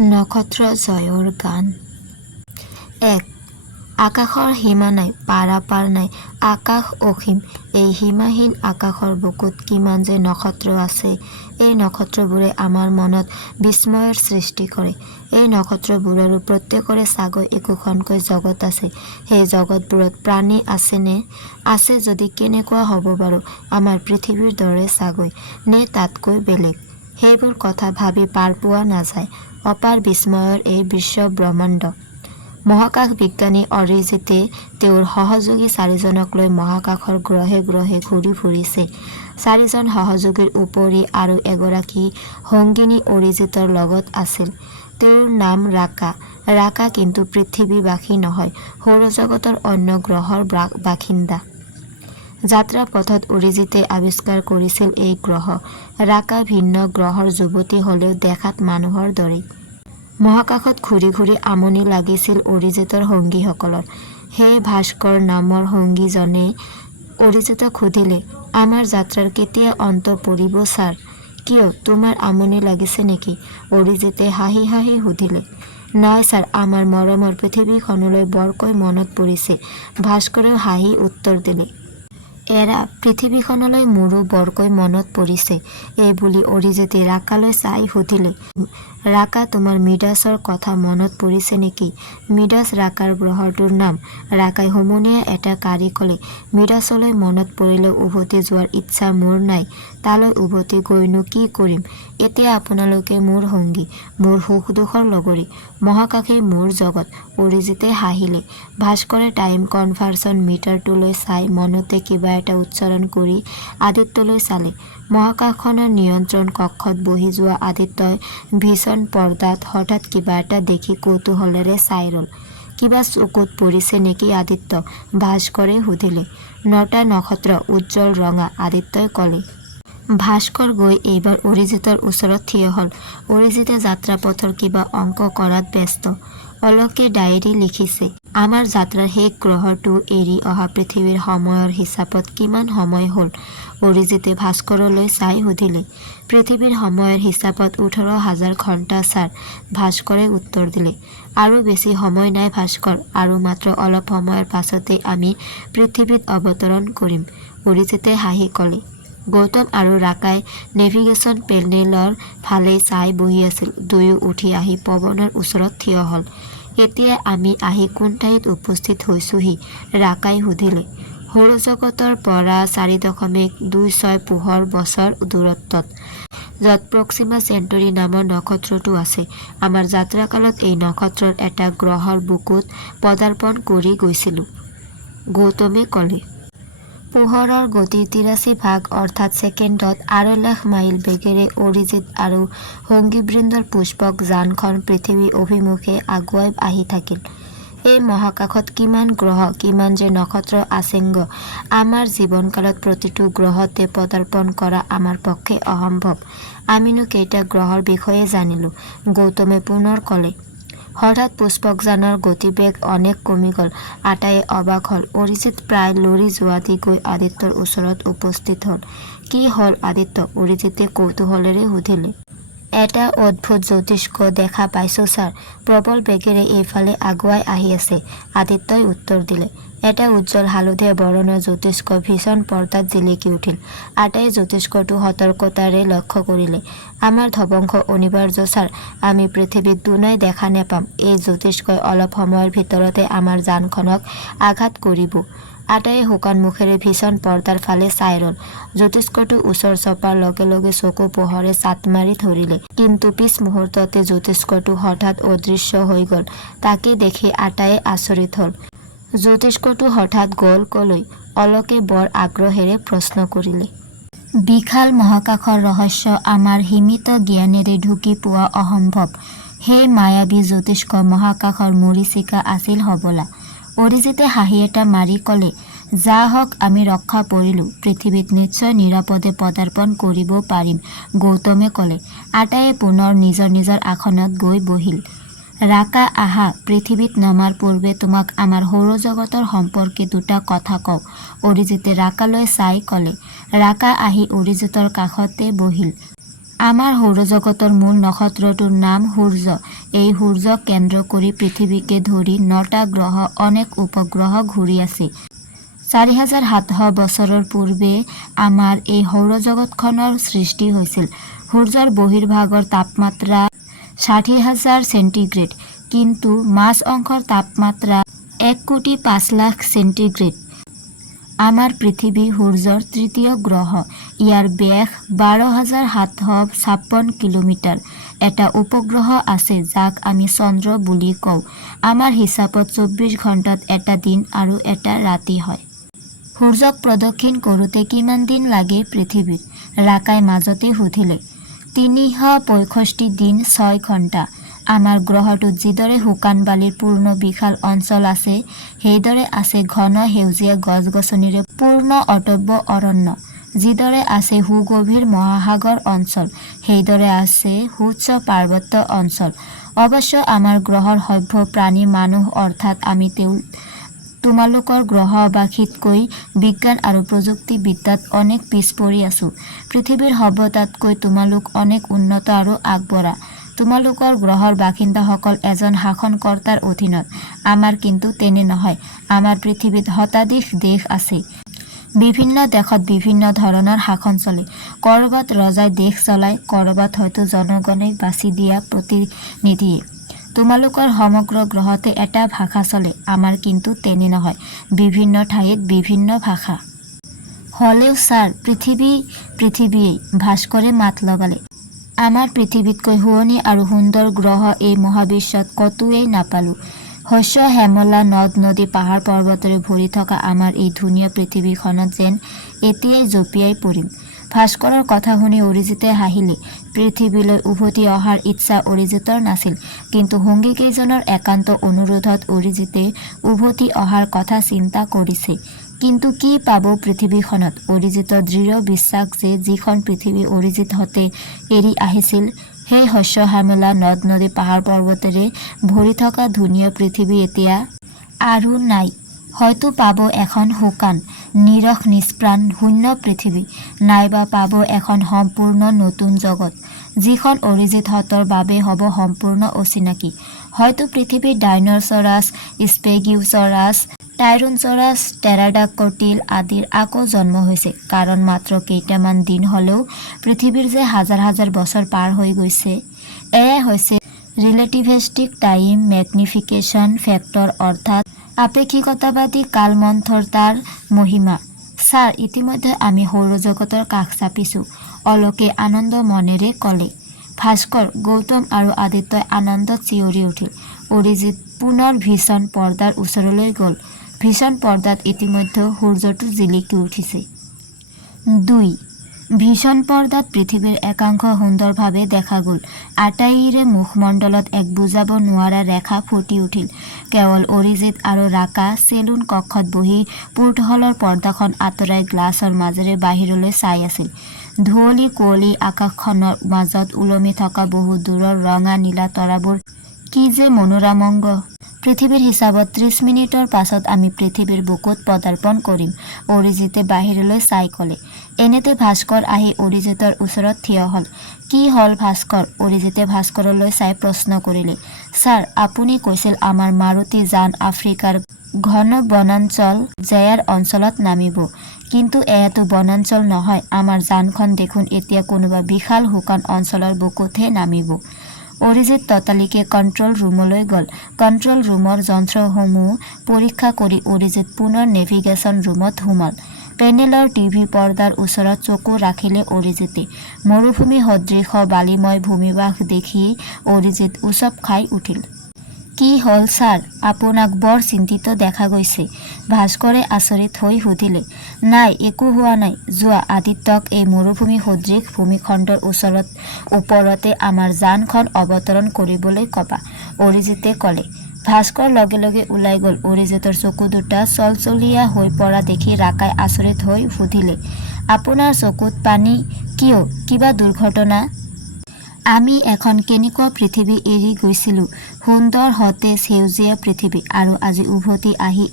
নক্ষত্ৰ জয়ৰ গান। 1. আকাশৰ সীমা নাই, পাৰাপাৰ নাই, আকাশ অসীম। এই সীমাহীন আকাশৰ বুকুত কিমান যে নক্ষত্ৰ আছে। এই নক্ষত্ৰবোৰে আমাৰ মনত বিস্ময়ৰ সৃষ্টি কৰে। এই নক্ষত্ৰবোৰৰো প্ৰত্যেকৰে চাগৈ একোখনকৈ জগত আছে। সেই জগতবোৰত প্ৰাণী আছেনে? আছে যদি কেনেকুৱা হ'ব বাৰু? আমাৰ পৃথিৱীৰ দৰে চাগৈ, নে তাতকৈ বেলেগ? সেইবোৰ কথা ভাবি পাৰ পোৱা নাযায়। অপাৰ বিস্ময়ৰ এই বিশ্ব ব্ৰহ্মাণ্ড। মহাকাশ বিজ্ঞানী অৰিজিতে তেওঁৰ সহযোগী 4জনক লৈ মহাকাশৰ গ্ৰহে গ্ৰহে ঘূৰি ফুৰিছে। 4জন সহযোগীৰ উপৰি আৰু এগৰাকী সংগিনী অৰিজিতৰ লগত আছিল। তেওঁৰ নাম ৰাকা। ৰাকা কিন্তু পৃথিৱীবাসী নহয়, সৌৰজগতৰ অন্য গ্ৰহৰ বাসিন্দা। যাত্ৰা পথত অৰিজিতে আৱিষ্কাৰ কৰিছিল এই গ্ৰহ। ৰাকা ভিন্ন গ্ৰহৰ যুৱতী হ'লেও দেখাত মানুহৰ দৰেই। মহাকাশত ঘূৰি ঘূৰি আমনি লাগিছিল অৰিজিতৰ সংগীসকলৰ। সেই ভাস্কৰ নামৰ সংগীজনে অৰিজিতক সুধিলে, আমাৰ যাত্ৰাৰ কেতিয়া অন্ত পৰিব ছাৰ? কিয়, তোমাৰ আমনি লাগিছে নেকি? অৰিজিতে হাঁহি হাঁহি সুধিলে। নাই ছাৰ, আমাৰ মৰমৰ পৃথিৱীখনলৈ বৰকৈ মনত পৰিছে। ভাস্কৰেও হাঁহি উত্তৰ দিলে। এৰা, পৃথিৱীখনলৈ মোৰো বৰকৈ মনত পৰিছে। এই বুলি অৰিজিতে ৰাকালৈ চাই সুধিলে, ৰাকা, তোমাৰ মিডাছৰ কথা মনত পৰিছে নেকি? মিডাছ ৰাকাৰ গ্ৰহটোৰ নাম। ৰাকাই হুমুনিয়াই এটা কাঢ়ি ক'লে, মিডাছলৈ মনত পৰিলেও উভতি যোৱাৰ ইচ্ছা মোৰ নাই। তালৈ উভতি গৈনো কি কৰিম? এতিয়া আপোনালোকে মোৰ সংগী, মোৰ সুখ দুখৰ লগৰী। মহাকাশেই মোৰ জগত। অৰিজিতে হাঁহিলে। ভাস্কৰে টাইম কনভাৰ্চন মিটাৰটোলৈ চাই মনতে কিবা এটা উচ্চাৰণ কৰি আদিত্যলৈ চালে। মহাকাশখনৰ নিয়ন্ত্ৰণ কক্ষত বহি যোৱা আদিত্যই ভীষণ পৰ্দাত হঠাৎ কিবা এটা দেখি কৌতূহলেৰে চাই ৰ'ল। কিবা চকুত পৰিছে নেকি আদিত্য? ভাস্কৰে সুধিলে। 9টা নক্ষত্ৰ, উজ্জ্বল ৰঙা, আদিত্যই ক'লে। ভাস্কৰ গৈ এইবাৰ অৰিজিতৰ ওচৰত থিয় হ'ল। অৰিজিতে যাত্ৰাপথৰ কিবা অংক কৰাত ব্যস্ত। অলকে ডায়েৰী লিখিছে। আমাৰ যাত্ৰাৰ শেষ গ্ৰহটো এৰি অহা পৃথিৱীৰ সময়ৰ হিচাপত কিমান সময় হ'ল? অৰিজিতে ভাস্কৰলৈ চাই সুধিলে। পৃথিৱীৰ সময়ৰ হিচাপত 18,000 ঘণ্টা ছাৰ, ভাস্কৰে উত্তৰ দিলে। আৰু বেছি সময় নাই ভাস্কৰ, আৰু মাত্ৰ অলপ সময়ৰ পাছতেই আমি পৃথিৱীত অৱতৰণ কৰিম, অৰিজিতে হাঁহি ক'লে। গৌতম আৰু ৰাকাই নেভিগেশ্যন পেনেলৰ ফালে চাই বহি আছিল। দুয়ো উঠি আহি পৱনৰ ওচৰত থিয় হ'ল। এতিয়া আমি আহি কোন ঠাইত উপস্থিত হৈছোহি? ৰাকাই সুধিলে। সৌৰজগতৰ পৰা 4.26 পোহৰ বছৰ দূৰত্বত, য'ত প্ৰক্সিমা চেণ্টৰী নামৰ নক্ষত্ৰটো আছে। আমাৰ যাত্ৰাকালত এই নক্ষত্ৰৰ এটা গ্ৰহৰ বুকুত পদাৰ্পণ কৰি গৈছিলোঁ, গৌতমে ক'লে। পোহৰৰ গতিৰ 83 ভাগ অৰ্থাৎ ছেকেণ্ডত 2.5 লাখ মাইল বেগেৰে অৰিজিত আৰু সংগীবৃন্দৰ পুষ্পক যানখন পৃথিৱী অভিমুখে আগুৱাই আহি থাকিল। এই মহাকাশত কিমান গ্ৰহ, কিমান যে নক্ষত্ৰ আছেংগ! আমাৰ জীৱনকালত প্ৰতিটো গ্ৰহতে পদাৰ্পণ কৰা আমাৰ পক্ষে অসম্ভৱ। আমিনো কেইটা গ্ৰহৰ বিষয়ে জানিলো? গৌতমে পুনৰ ক'লে। হঠাৎ পুষ্পকযানৰ গতিবেগ অনেক কমি গ'ল। আটাইয়ে অবাক হ'ল। অৰিজিত প্ৰায় লৰি যোৱা দি গৈ আদিত্যৰ ওচৰত উপস্থিত হ'ল। কি হ'ল আদিত্য? অৰিজিতে কৌতূহলেৰে সুধিলে। এটা অদ্ভুত জ্যোতিষ্ক দেখা পাইছো ছাৰ, প্ৰবল বেগেৰে এইফালে আগুৱাই আহি আছে, আদিত্যই উত্তৰ দিলে। এটা উজ্জ্বল হালধীয়া বৰণৰ জ্যোতিষ্ক ভীষণ পৰ্দাত জিলিকি উঠিল। আটাইয়ে জ্যোতিষ্কটো সতৰ্কতাৰে লক্ষ্য কৰিলে। আমাৰ ধ্বংস অনিবাৰ্য ছাৰ, আমি পৃথিৱীক দুনাই দেখা নেপাম। এই জ্যোতিষ্কই অলপ সময়ৰ ভিতৰতে আমাৰ যানখনক আঘাত কৰিব। আটাইয়ে শুকান মুখেৰে ভীষণ পৰ্দাৰ ফালে চাই ৰ'ল। জ্যোতিষ্কটো ওচৰ চপাৰ লগে লগে চকু পোহৰে চাট মাৰি ধৰিলে। কিন্তু পিছ মুহূৰ্ততে জ্যোতিষ্কটো হঠাৎ অদৃশ্য হৈ গ'ল। তাকে দেখি আটাইয়ে আচৰিত হ'ল। জ্যোতিষ্কটো হঠাৎ গ'ল ক'লৈ? অলকে বৰ আগ্ৰহেৰে প্ৰশ্ন কৰিলে। বিশাল মহাকাশৰ ৰহস্য আমাৰ সীমিত জ্ঞানেৰে ঢুকি পোৱা অসম্ভৱ। সেই মায়াবী জ্যোতিষ্ক মহাকাশৰ মৰীচিকা আছিল হবলা। অৰিজিতে হাঁহি এটা মাৰি ক'লে, যা হওক আমি ৰক্ষা পৰিলোঁ, পৃথিৱীত নিশ্চয় নিৰাপদে পদাৰ্পণ কৰিব পাৰিম, গৌতমে ক'লে। আটাইয়ে পুনৰ নিজৰ নিজৰ আসনত গৈ বহিল। ৰাকা, আহা, পৃথিৱীত নমাৰ পূৰ্বে তোমাক আমাৰ সৌৰজগতৰ সম্পৰ্কে দুটা কথা কওঁ, অৰিজিতে ৰাকালৈ চাই ক'লে। ৰাকা আহি অৰিজিতৰ কাষতে বহিল। আমাৰ সৌৰজগতৰ মূল নক্ষত্ৰটোৰ নাম সূৰ্য। এই সূৰ্যক কেন্দ্ৰ কৰি পৃথিৱীকে ধৰি 9টা গ্ৰহ, অনেক উপগ্ৰহ ঘূৰি আছে। 4700 বছৰৰ পূৰ্বে আমাৰ এই সৌৰজগতখনৰ সৃষ্টি হৈছিল। সূৰ্যৰ বহিৰ্ভাগৰ তাপমাত্ৰা 60,000 চেণ্টিগ্ৰেড, কিন্তু মাজ অংশৰ তাপমাত্ৰা 1,05,00,000 চেণ্টিগ্ৰেড। আমাৰ পৃথিৱী সূৰ্যৰ তৃতীয় গ্ৰহ। ইয়াৰ ব্যাস 12,756 কিলোমিটাৰ। এটা উপগ্ৰহ আছে যাক আমি চন্দ্ৰ বুলি কওঁ। আমাৰ হিচাপত 24 ঘণ্টাত এটা দিন আৰু এটা ৰাতি হয়। সূৰ্যক প্ৰদক্ষিণ কৰোঁতে কিমান দিন লাগে পৃথিৱীৰ? ৰাকাই মাজতে সুধিলে। 365 দিন 6 ঘণ্টা। আমাৰ গ্ৰহটোত যিদৰে শুকান বালিৰ পূৰ্ণ বিশাল অঞ্চল আছে, সেইদৰে আছে ঘন সেউজীয়া গছ-গছনিৰে পূৰ্ণ অটব্য অৰণ্য। যিদৰে আছে সুগভীৰ মহাসাগৰ অঞ্চল, সেইদৰে আছে সুউচ্চ পাৰ্বত্য অঞ্চল। অৱশ্য আমাৰ গ্ৰহৰ সভ্য প্ৰাণী মানুহ অৰ্থাৎ আমি তোমালোকৰ গ্ৰহবাসীতকৈ বিজ্ঞান আৰু প্ৰযুক্তিবিদ্যাত অনেক পিছ পৰি আছো। পৃথিৱীৰ সভ্যতাতকৈ তোমালোক অনেক উন্নত আৰু আগবঢ়া। তোমালোকৰ গ্ৰহৰ বাসিন্দাসকল এজন শাসনকৰ্তাৰ অধীনত। আমাৰ কিন্তু তেনে নহয়। আমাৰ পৃথিৱীত শতাধিক দেশ আছে। বিভিন্ন দেশত বিভিন্ন ধৰণৰ শাসন চলে। ক'ৰবাত ৰজাই দেশ চলায়, ক'ৰবাত হয়তো জনগণে বাছি দিয়া প্ৰতিনিধিয়ে। তোমালোকৰ সমগ্ৰ গ্ৰহতে এটা ভাষা চলে। আমাৰ কিন্তু তেনে নহয়। বিভিন্ন ঠাইত বিভিন্ন ভাষা। হ'লেও ছাৰ, পৃথিৱীয়েই, ভাস্কৰে মাত লগালে। আমাৰ পৃথিৱীতকৈ শুৱনি আৰু সুন্দৰ গ্ৰহ এই মহাবিশ্বত ক'তোৱেই নাপালোঁ। শস্য শ্যামলা, নদ-নদী, পাহাৰ-পৰ্বতেৰে ভৰি থকা আমাৰ এই ধুনীয়া পৃথিৱীখনত যেন এতিয়াই জঁপিয়াই পৰিম। ভাস্কৰৰ কথা শুনি অৰিজিতে হাঁহিলে। পৃথিৱীলৈ উভতি অহাৰ ইচ্ছা অৰিজিতৰ নাছিল, কিন্তু সঙ্গীকেইজনৰ একান্ত অনুৰোধত অৰিজিতে উভতি অহাৰ কথা চিন্তা কৰিছে। কিন্তু কি পাব পৃথিৱীখনত? অৰিজিতৰ দৃঢ় বিশ্বাস যে যিখন পৃথিৱী অৰিজিতহঁতে এৰি আহিছিল, সেই শস্য শ্যামলা, নদ-নদী, পাহাৰ-পৰ্বতেৰে ভৰি থকা ধুনীয়া পৃথিৱী এতিয়া আৰু নাই। হয়তো পাব এখন শুকান, নিৰস, নিষ্প্ৰাণ, শূন্য পৃথিৱী, নাইবা পাব এখন সম্পূৰ্ণ নতুন জগত, যিখন অৰিজিতহঁতৰ বাবে হ'ব সম্পূৰ্ণ অচিনাকি। হয়তো পৃথিৱীৰ ডাইন'ছৰাছ, স্পেগিউছৰাছ, টাইৰোন'ছৰাছ, টেৰাডাকটিল আদিৰ আকৌ জন্ম হৈছে। কাৰণ মাত্ৰ কেইটামান দিন হ'লেও পৃথিৱীৰ যে হাজাৰ হাজাৰ বছৰ পাৰ হৈ গৈছে। এয়াই হৈছে ৰিলেটিভিষ্টিক টাইম মেগনিফিকেশ্যন ফেক্টৰ, অৰ্থাৎ আপেক্ষিকতাবাদী কালমন্থৰতাৰ মহিমা। ছাৰ, ইতিমধ্যে আমি সৌৰজগতৰ কাষ চাপিছোঁ, অলোকে আনন্দ মনেৰে ক'লে। ভাস্কৰ, গৌতম আৰু আদিত্যই আনন্দত চিঞৰি উঠিল। অৰিজিত পুনৰ ভীষণ পৰ্দাৰ ওচৰলৈ গ'ল। ভীষণ পৰ্দাত ইতিমধ্যে সূৰ্যটো জিলিকি উঠিছে। 2. ভীষণ পৰ্দাত পৃথিৱীৰ একাংশ সুন্দৰভাৱে দেখা গ'ল। আটাইৰে মুখমণ্ডলত এক বুজাব নোৱাৰা ৰেখা ফুটি উঠিল। কেৱল অৰিজিত আৰু ৰাকা চেলুন কক্ষত বহি পোৰ্টহলৰ পৰ্দাখন আঁতৰাই গ্লাছৰ মাজেৰে বাহিৰলৈ চাই আছিল। ধুঁৱলী-কুঁৱলী আকাশখনৰ মাজত ওলমি থকা বহু দূৰৰ ৰঙা নীলা তৰাবোৰ কি যে মনোৰমাংগ। পৃথিৱীৰ হিচাপত 30 মিনিটৰ পাছত আমি পৃথিৱীৰ বুকুত পদাৰ্পণ কৰিম, অৰিজিতে বাহিৰলৈ চাই ক'লে। এনেতে ভাস্কৰ আহি অৰিজিতৰ ওচৰত থিয় হ'ল। কি হ'ল ভাস্কৰ? অৰিজিতে ভাস্কৰলৈ চাই প্ৰশ্ন কৰিলে। ছাৰ, আপুনি কৈছিল আমাৰ মাৰুতি যান আফ্ৰিকাৰ ঘন বনাঞ্চল জেয়াৰ অঞ্চলত নামিব। কিন্তু এয়াতো বনাঞ্চল নহয়। আমাৰ যানখন দেখোন এতিয়া কোনোবা বিশাল শুকান অঞ্চলৰ বুকুতহে নামিব। অৰিজিত ততালিকে কণ্ট্ৰল ৰুমলৈ গ'ল। কণ্ট্ৰল ৰুমৰ যন্ত্ৰসমূহ পৰীক্ষা কৰি অৰিজিত পুনৰ নেভিগেশ্যন ৰুমত সোমাল। পেনেলৰ টিভি পৰ্দাৰ ওচৰত চকু ৰাখিলে অৰিজিতে। মৰুভূমি সদৃশ বালিময় ভূমিবাস দেখি অৰিজিত উচপ খাই উঠিল। কি হ'ল ছাৰ, আপোনাক বৰ চিন্তিত দেখা গৈছে। ভাস্কৰে আচৰিত হৈ সুধিলে। নাই, একো হোৱা নাই। যোৱা আদিত্যক এই মৰুভূমি সদৃশ ভূমিখণ্ডৰ ওপৰতে আমাৰ যানখন অৱতৰণ কৰিবলৈ ক'বা, অৰিজিতে ক'লে। ভাস্কৰ লগে লগে ওলাই গ'ল। অৰিজিতৰ চকু দুটা চলচলীয়া হৈ পৰা দেখি ৰাকাই আচৰিত হৈ সুধিলে, আপোনাৰ চকুত পানী কিয়? কিবা দুৰ্ঘটনা? আমি এখন কেনেকুৱা পৃথিৱী এৰি গৈছিলোঁ, সুন্দৰ সতেজ সেউজীয়া পৃথিৱী, আৰু আজি উভতি আহি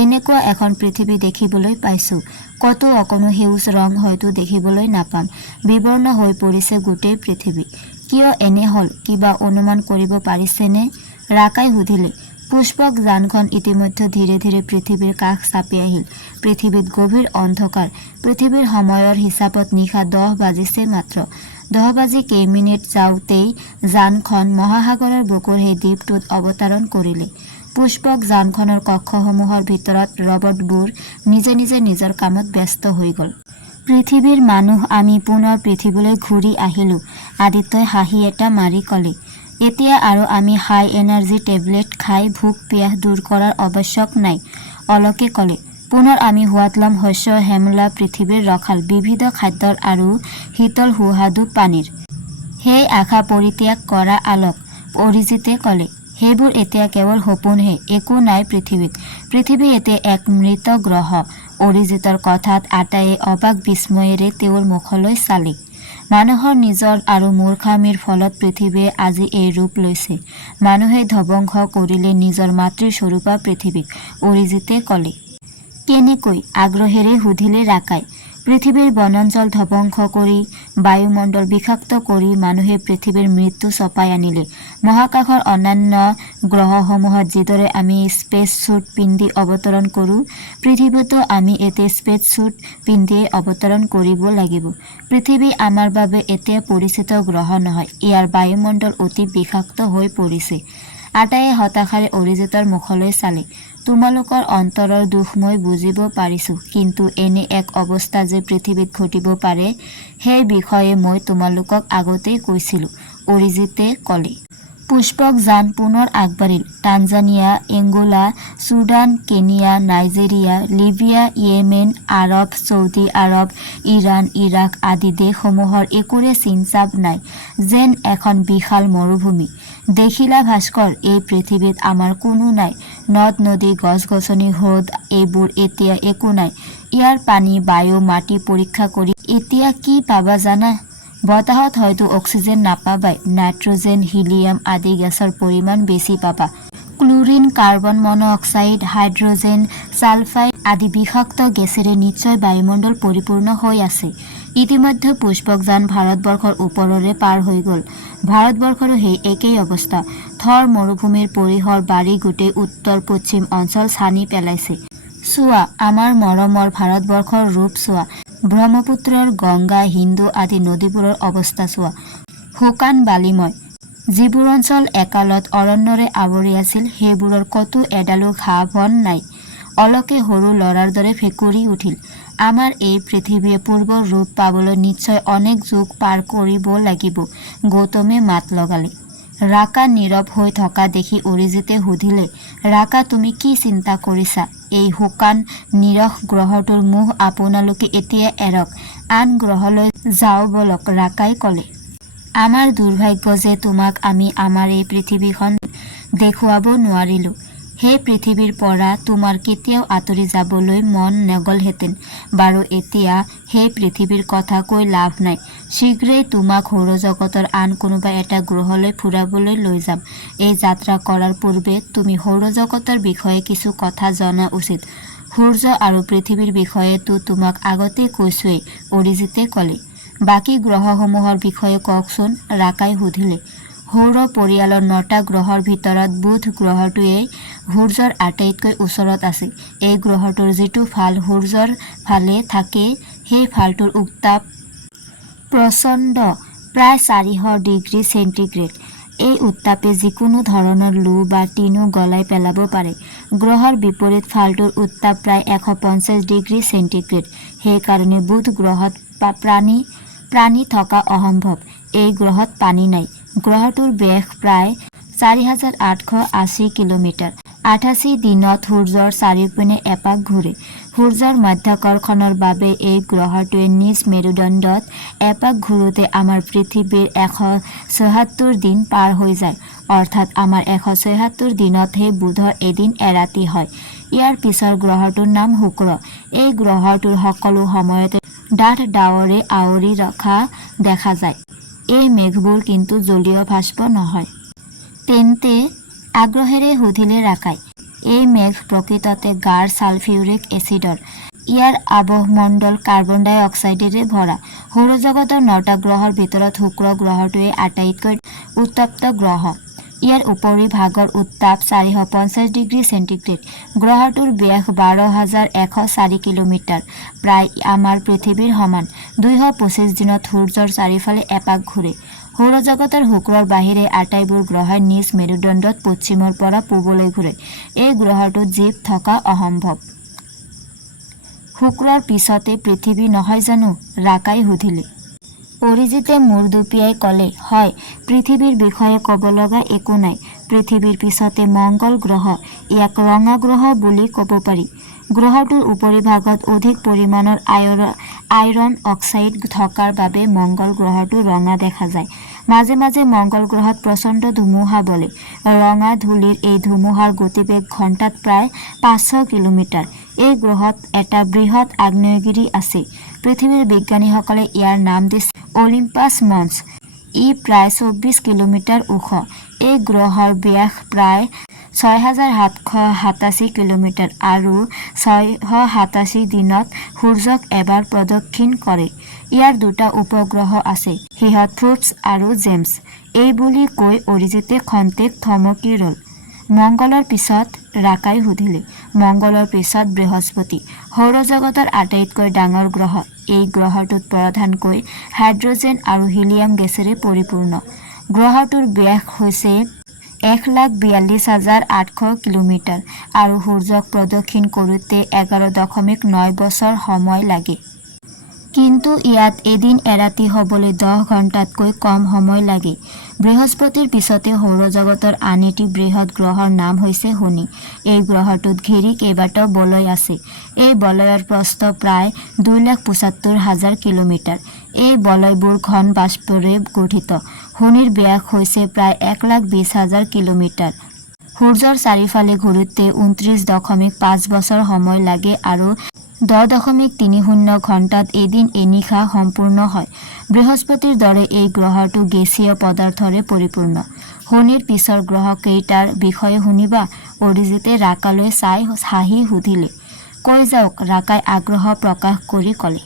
এনেকুৱা এখন পৃথিৱী দেখিবলৈ পাইছোঁ। কতো অকণো সেউজ ৰং হয়তো দেখিবলৈ নাপাম। বিবৰ্ণ হৈ পৰিছে গোটেই পৃথিৱী। কিয় এনে হ'ল, কিবা অনুমান কৰিব পাৰিছেনে? ৰাকাই সুধিলে। পুষ্পক যানখন ইতিমধ্যে ধীৰে ধীৰে পৃথিৱীৰ কাষ চাপি আহিল। পৃথিৱীত গভীৰ অন্ধকাৰ। পৃথিৱীৰ সময়ৰ হিচাপত নিশা 10 বাজিছে মাত্ৰ। 10 বাজি কেইমিনিট যাওঁতেই যানখন মহাসাগৰৰ বুকুৰ সেই দ্বীপটোত অৱতৰণ কৰিলে। পুষ্পক যানখনৰ কক্ষসমূহৰ ভিতৰত ৰবটবোৰ নিজে নিজে নিজৰ কামত ব্যস্ত হৈ গ'ল। পৃথিৱীৰ মানুহ আমি পুনৰ পৃথিৱীলৈ ঘূৰি আহিলোঁ। আদিত্যই হাঁহি এটা মাৰি ক'লে। এতিয়া আৰু আমি হাই এনাৰ্জি টেবলেট খাই ভোক পিয়াহ দূৰ কৰাৰ আৱশ্যক নাই। অলকে ক'লে। পুনৰ আমি সোৱাদ ল'ম শস্য হেমলা পৃথিৱীৰ ৰসাল বিবিধ খাদ্যৰ আৰু শীতল সুস্বাদু পানীৰ। সেই আশা পৰিত্যাগ কৰা আলক। অৰিজিতে ক'লে। সেইবোৰ এতিয়া কেৱল সপোনহে, একো নাই পৃথিৱীত। পৃথিৱী এতিয়া এক মৃত গ্ৰহ। অৰিজিতৰ কথাত আটাইয়ে অবাক বিস্ময়েৰে তেওঁৰ মুখলৈ চালে। মানুহৰ নিজৰ আৰু মূৰ্খামিৰ ফলত পৃথিৱীয়ে আজি এই ৰূপ লৈছে। মানুহে ধ্বংস কৰিলে নিজৰ মাতৃ স্বৰূপা পৃথিৱীক। অৰিজিতে ক'লে। কেনেকৈ? আগ্ৰহেৰে সুধিলে ৰাকাই। পৃথিৱীৰ বনাঞ্চল ধ্বংস কৰি বায়ুমণ্ডল বিষাক্ত কৰি মানুহে পৃথিৱীৰ মৃত্যু চপাই আনিলে। মহাকাশৰ অন্যান্য গ্ৰহসমূহত যিদৰে আমি স্পেচ স্যুট পিন্ধি অৱতৰণ কৰোঁ, পৃথিৱীতো আমি এতিয়া স্পেচ স্যুট পিন্ধিয়ে অৱতৰণ কৰিব লাগিব। পৃথিৱী আমাৰ বাবে এতিয়া পৰিচিত গ্ৰহ নহয়। ইয়াৰ বায়ুমণ্ডল অতি বিষাক্ত হৈ পৰিছে। আটাইয়ে হতাশাৰে অৰিজিতৰ মুখলৈ চালে। তোমালোকৰ অন্তৰৰ দুখ মই বুজিব পাৰিছোঁ, কিন্তু এনে এক অৱস্থা যে পৃথিৱীত ঘটিব পাৰে সেই বিষয়ে মই তোমালোকক আগতেই কৈছিলোঁ। অৰিজিতে ক'লে। পুষ্পক যান পুনৰ আগবাঢ়িল। Tanzania, Angola, Sudan, Kenya, Nigeria, Libya, Yemen, আৰৱ, ছৌদি আৰৱ, ইৰাণ, ইৰাক আদি দেশসমূহৰ একোৰে চিন-চাপ নাই, যেন এখন বিশাল মৰুভূমি। দেখিলা ভাস্কৰ, এই পৃথিৱীত আমাৰ কোনো নাই। নদ-নদী, গছ-গছনি, হ্ৰদ এইবোৰ এতিয়া একো নাই। ইয়াৰ পানী, বায়ু, মাটি পৰীক্ষা কৰি এতিয়া কি পাবা জানা? বতাহত হয়তো অক্সিজেন নাপাবাই, নাইট্ৰজেন, হিলিয়াম আদি গেছৰ পৰিমাণ বেছি পাবা। Chlorine, carbon monoxide, hydrogen, sulphide আদি বিষাক্ত গেছেৰে নিশ্চয় বায়ুমণ্ডল পৰিপূৰ্ণ হৈ আছে। ইতিমধ্যে পুষ্পকযান ভাৰতবৰ্ষৰ ওপৰেৰে পাৰ হৈ গ'ল। ভাৰতবৰ্ষৰো সেই একেই অৱস্থা। থৰ মৰুভূমিৰ পৰিসৰ বাঢ়ি গোটেই উত্তৰ পশ্চিম অঞ্চল ছানি পেলাইছে। চোৱা, আমাৰ মৰমৰ ভাৰতবৰ্ষৰ ৰূপ চোৱা। ব্ৰহ্মপুত্ৰৰ, গংগা, সিন্ধু আদি নদীবোৰৰ অৱস্থা চোৱা। শুকান বালিময়। যিবোৰ অঞ্চল একালত অৰণ্যৰে আৱৰি আছিল, সেইবোৰৰ কতো এডালো ঘাঁহ-বন নাই। অলকে সৰু ল'ৰাৰ দৰে ফেকুৰি উঠিল। আমাৰ এই পৃথিৱীয়ে পূৰ্বৰ ৰূপ পাবলৈ নিশ্চয় অনেক যুগ পাৰ কৰিব লাগিব। গৌতমে মাত লগালে। ৰাকা নীৰৱ হৈ থকা দেখি অৰিজিতে সুধিলে, ৰাকা তুমি কি চিন্তা কৰিছা? এই শুকান নিৰস গ্ৰহটোৰ মুখ আপোনালোকে এতিয়া এৰক, আন গ্ৰহলৈ যাওঁ বলক, ৰাকাই ক'লে। আমাৰ দুৰ্ভাগ্য যে তোমাক আমি আমাৰ এই পৃথিৱীখন দেখুৱাব নোৱাৰিলোঁ। সেই পৃথিৱীৰ পৰা তোমাৰ কেতিয়াও আঁতৰি যাবলৈ মন নগ'লহেঁতেন। বাৰু এতিয়া সেই পৃথিৱীৰ কথা কৈ লাভ নাই। শীঘ্ৰেই তোমাক সৌৰজগতৰ আন কোনোবা এটা গ্ৰহলৈ ফুৰাবলৈ লৈ যাম। এই যাত্ৰা কৰাৰ পূৰ্বে তুমি সৌৰজগতৰ বিষয়ে কিছু কথা জনা উচিত। সূৰ্য আৰু পৃথিৱীৰ বিষয়েতো তোমাক আগতেই কৈছোৱেই, অৰিজিতে ক'লে। বাকী গ্ৰহসমূহৰ বিষয়ে কওকচোন, ৰাকাই সুধিলে। সৌৰ পৰিয়ালৰ 9টা গ্ৰহৰ ভিতৰত বুধ গ্ৰহটোৱেই সূৰ্যৰ আটাইতকৈ ওচৰত আছে। এই গ্ৰহটোৰ যিটো ফাল সূৰ্যৰ ফালে থাকে, সেই ফালটোৰ উত্তাপ প্ৰচণ্ড, প্ৰায় 400 ডিগ্ৰী চেণ্টিগ্ৰেড। এই উত্তাপে যিকোনো ধৰণৰ লো বা টিনো গলাই পেলাব পাৰে। গ্ৰহৰ বিপৰীত ফালটোৰ উত্তাপ প্ৰায় 150 ডিগ্ৰী চেণ্টিগ্ৰেড। সেইকাৰণে বুধ গ্ৰহত প্ৰাণী থকা অসম্ভৱ। এই গ্ৰহত পানী নাই। গ্ৰহটোৰ ব্যাস প্ৰায় 4880 কিলোমিটাৰ। 88 দিনত সূৰ্যৰ চাৰিওপিনে এপাক ঘূৰে। সূৰ্যৰ মধ্যাকৰ্ষণৰ বাবে এই গ্ৰহটোৱে নিজ মেৰুদণ্ডত এপাক ঘূৰোতে আমাৰ পৃথিৱীৰ 176 দিন পাৰ হৈ যায়। অৰ্থাৎ আমাৰ 176 দিনতহে বুধৰ এদিন এৰাতি হয়। ইয়াৰ পিছৰ গ্ৰহটোৰ নাম শুক্ৰ। এই গ্ৰহটোৰ সকলো সময়তে ডাঠ ডাৱৰে আৱৰি ৰখা দেখা যায়। এই মেঘবোৰ কিন্তু জলীয় ভাস্প নহয়। তেন্তে? আগ্ৰহেৰে সুধিলে ৰাকাই। এই মেঘ প্ৰকৃততে গাঢ় ছালফিউৰিক এচিডৰ। ইয়াৰ আৱহমণ্ডল কাৰ্বন ডাই অক্সাইডেৰে ভৰা। সৌৰজগতৰ 9টা গ্ৰহৰ ভিতৰত শুক্ৰ গ্ৰহটোৱে আটাইতকৈ উত্তপ্ত গ্ৰহ। ইয়াৰ উপৰিভাগৰ উত্তাপ 450 ডিগ্ৰী চেণ্টিগ্ৰেড। গ্ৰহটোৰ ব্যাস 12,104 কিলোমিটাৰ, প্ৰায় আমাৰ পৃথিৱীৰ সমান। 225 দিনত সূৰ্যৰ চাৰিওফালে এপাক ঘূৰে। সৌৰজগতৰ শুক্ৰৰ বাহিৰে আটাইবোৰ গ্ৰহই নিজ মেৰুদণ্ডত পশ্চিমৰ পৰা পূবলৈ ঘূৰে। এই গ্ৰহটোত জীৱ থকা অসম্ভৱ। শুক্ৰৰ পিছতে পৃথিৱী নহয় জানো? ৰাকাই সুধিলে। অৰিজিতে মূৰ দুপিয়াই ক'লে, হয়, পৃথিৱীৰ বিষয়ে ক'ব লগা একো নাই। পৃথিৱীৰ পিছতে মংগল গ্ৰহ। ইয়াক ৰঙা গ্ৰহ বুলি ক'ব পাৰি। গ্ৰহটোৰ উপৰিভাগত অধিক পৰিমাণৰ আইৰণ অক্সাইড থকাৰ বাবে মংগল গ্ৰহটো ৰঙা দেখা যায়। মাজে মাজে মংগল গ্ৰহত প্ৰচণ্ড ধুমুহা বলে। ৰঙা ধূলিৰ এই ধুমুহাৰ গতিবেগ ঘণ্টাত প্ৰায় 500 কিলোমিটাৰ। এই গ্ৰহত এটা বৃহৎ আগ্নেয়গিৰি আছে। পৃথিৱীৰ বিজ্ঞানীসকলে ইয়াৰ নাম দিছে অলিম্পাছ মন্স। ই প্ৰায় 24 কিলোমিটাৰ ওখ। এই গ্ৰহৰ ব্যাস প্ৰায় 6,787 কিলোমিটাৰ আৰু 687 দিনত সূৰ্যক এবাৰ প্ৰদক্ষিণ কৰে। ইয়াৰ 2টা উপগ্ৰহ আছে, সিহঁত ফোৰ্বছ আৰু জেমছ। এই বুলি কৈ অৰিজিতে খন্তেক থমকি ৰ'ল। মংগলৰ পিছত? ৰাকাই সুধিলে। মংগলৰ পিছত বৃহস্পতি, সৌৰজগতৰ আটাইতকৈ ডাঙৰ গ্ৰহ। এই গ্ৰহটোত প্ৰধানকৈ হাইড্ৰজেন আৰু হিলিয়াম গেছেৰে পৰিপূৰ্ণ। গ্ৰহটোৰ ব্যাস হৈছে 1,42,800 কিলোমিটাৰ আৰু সূৰ্যক প্ৰদক্ষিণ কৰোঁতে 11.9 বছৰ সময় লাগে। কিন্তু ইয়াত এদিন এৰাতি হ'বলৈ 10 ঘণ্টাতকৈ কম সময় লাগে। বৃহস্পতিৰ পিছতে সৌৰজগতৰ আন এটি বৃহৎ গ্ৰহৰ নাম হৈছে শনি। এই গ্ৰহটোত ঘেৰি কেইবাটাও বলয় আছে। এই বলয়ৰ প্ৰস্থ প্ৰায় 2,75,000 কিলোমিটাৰ। এই বলয়বোৰ ঘন বাষ্পৰে গঠিত। শনিৰ ব্যাস হৈছে প্ৰায় 1,20,000 কিলোমিটাৰ। সূৰ্যৰ চাৰিওফালে ঘূৰোঁতে 29.5 বছৰ সময় লাগে আৰু 10.30 ঘণ্টাত এদিন এনিশা সম্পূৰ্ণ হয়। বৃহস্পতিৰ দৰে এই গ্ৰহটো গেছীয় পদাৰ্থৰে পৰিপূৰ্ণ। শনিৰ পিছৰ গ্ৰহ কেইটাৰ বিষয়ে শুনিবা? অৰিজিতে ৰাকালৈ চাই হাঁহি সুধিলে। কৈ যাওক, ৰাকাই আগ্ৰহ প্ৰকাশ কৰি ক'লে।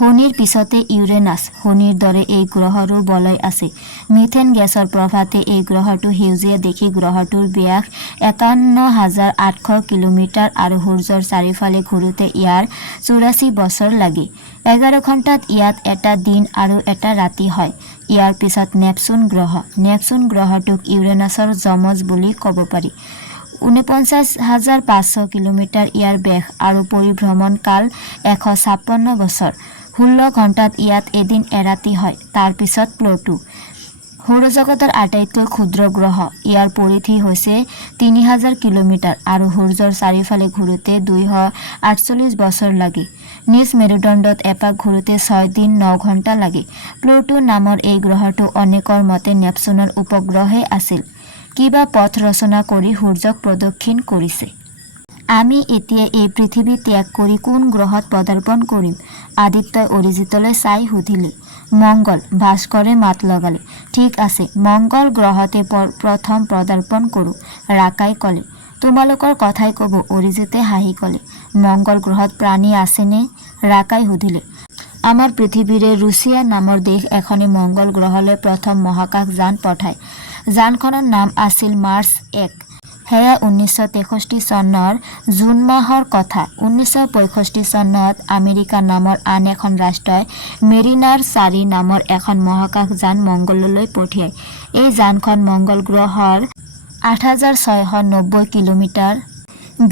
শনিৰ পিছতে ইউৰেনাছ। শনিৰ দৰে এই গ্ৰহৰো বলয় আছে। মিথেন গেছৰ প্ৰভাৱতে এই গ্ৰহটো সেউজীয়া দেখি গ্ৰহটোৰ ব্যাস 51,800 কিলোমিটাৰ আৰু সূৰ্যৰ চাৰিওফালে ঘূৰোঁতে ইয়াৰ 84 বছৰ লাগে। 11 ঘণ্টাত ইয়াত এটা দিন আৰু এটা ৰাতি হয়। ইয়াৰ পিছত নেপচুন গ্ৰহ। নেপচুন গ্ৰহটোক ইউৰেনাছৰ যমজ বুলি ক'ব পাৰি। 49,500 কিলোমিটাৰ ইয়াৰ ব্যাস আৰু পৰিভ্ৰমণ কাল 156 বছৰ। 16 ঘণ্টাত ইয়াত এদিন এৰাতি হয়। তাৰ পিছত প্লুটো। সৌৰজগতৰ আটাইতকৈ ক্ষুদ্ৰ গ্ৰহ। ইয়াৰ পৰিধি হৈছে 3,000 কিলোমিটাৰ আৰু সূৰ্যৰ চাৰিওফালে ঘূৰোঁতে 248 বছৰ লাগে। নিজ মেৰুদণ্ডত এপাক ঘূৰোঁতে 6 দিন 9 ঘণ্টা লাগে। প্লুটো নামৰ এই গ্ৰহটো অনেকৰ মতে নেপচুনৰ উপগ্ৰহে আছিল। কিবা পথ ৰচনা কৰি সূৰ্যক প্ৰদক্ষিণ কৰিছে। আমি এতিয়া এই পৃথিৱী ত্যাগ কৰি কোন গ্ৰহত পদাৰ্পণ কৰিম? আদিত্যই অৰিজিতলৈ চাই সুধিলে। মংগল। ভাস্কৰে মাত লগালে। ঠিক আছে, মংগল গ্ৰহতে প্ৰথম পদাৰ্পণ কৰোঁ, ৰাকাই ক'লে। তোমালোকৰ কথাই ক'ব, অৰিজিতে হাঁহি ক'লে। মংগল গ্ৰহত প্ৰাণী আছেনে? ৰাকাই সুধিলে। আমাৰ পৃথিৱীৰে ৰুছিয়া নামৰ দেশ এখনে মংগল গ্ৰহলৈ প্ৰথম মহাকাশযান পঠায়। যানখনৰ নাম আছিল মাৰ্চ 1। সেয়া 1963 চনৰ জুন মাহৰ কথা। 1965 চনত আমেৰিকা নামৰ আন এখন ৰাষ্ট্ৰই মেৰিনাৰ 4 নামৰ এখন মহাকাশযান মংগললৈ পঠিয়ায়। এই যানখন মংগল গ্ৰহৰ 8,690 কিলোমিটাৰ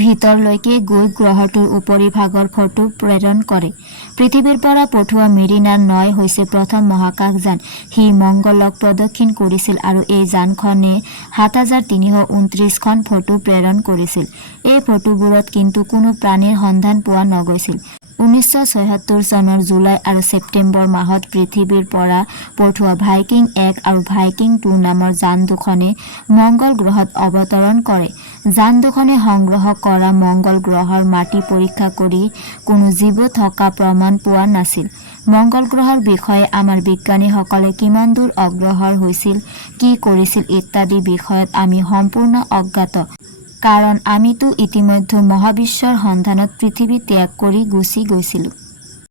ভিতৰলৈকে গৈ গ্ৰহটোৰ উপৰিভাগৰ ফটো প্ৰেৰণ কৰে। পৃথিৱীৰ পৰা পঠোৱা মেৰিনাৰ 9 হৈছে প্ৰথম মহাকাশযান। সি মংগলক প্ৰদক্ষিণ কৰিছিল আৰু এই যানখনে 7,329খন ফটো প্ৰেৰণ কৰিছিল। এই ফটোবোৰত কিন্তু কোনো প্ৰাণীৰ সন্ধান পোৱা নগৈছিল। 1976 চনৰ জুলাই আৰু ছেপ্টেম্বৰ মাহত পৃথিৱীৰ পৰা পঠোৱা ভাইকিং 1 আৰু ভাইকিং 2 নামৰ যান দুখনে মংগল গ্ৰহত অৱতৰণ কৰে। যান দুখনে সংগ্ৰহ কৰা মংগল গ্ৰহৰ মাটি পৰীক্ষা কৰি কোনো জীৱ থকা প্ৰমাণ পোৱা নাছিল। মংগল গ্ৰহৰ বিষয়ে আমাৰ বিজ্ঞানীসকলে কিমান দূৰ অগ্ৰসৰ হৈছিল, কি কৰিছিল ইত্যাদি বিষয়ত আমি সম্পূৰ্ণ অজ্ঞাত। কাৰণ আমিতো ইতিমধ্যে মহাবিশ্বৰ সন্ধানত পৃথিৱী ত্যাগ কৰি গুচি গৈছিলোঁ।